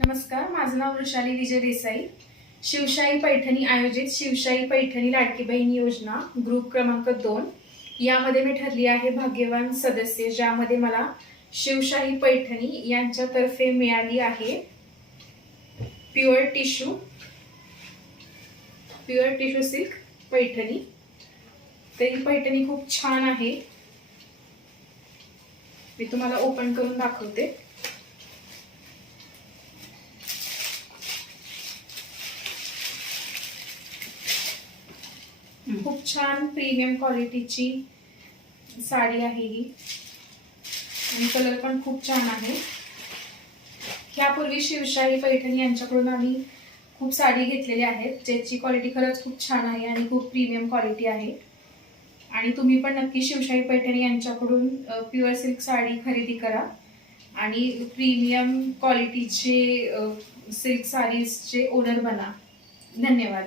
नमस्कार, माझं नाव वृषाली विजय देसाई. शिवशाही पैठणी आयोजित शिवशाही पैठणी लाडकी बहीण योजना ग्रुप क्रमांक 2 यामध्ये मी ठरली आहे भाग्यवान सदस्य, ज्यामध्ये मला शिवशाही पैठणी यांच्यातर्फे मिळाली आहे प्युअर टिश्यू सिल्क पैठणी. तर ही पैठणी खूप छान आहे. मी तुम्हाला ओपन करून दाखवते. खूप छान प्रीमियम क्वालिटीची साडी आहे ही आणि कलर पण खूप छान आहे. यापूर्वी शिवशाही पैठणी यांच्याकडून आम्ही खूप साडी घेतलेली आहेत, ज्याची क्वालिटी खरंच खूप छान आहे आणि खूप प्रीमियम क्वालिटी आहे. आणि तुम्ही पण नक्की शिवशाही पैठणी यांच्याकडून प्युअर सिल्क साडी खरेदी करा आणि प्रीमियम क्वालिटीचे सिल्क साडीजचे ओनर बना. धन्यवाद.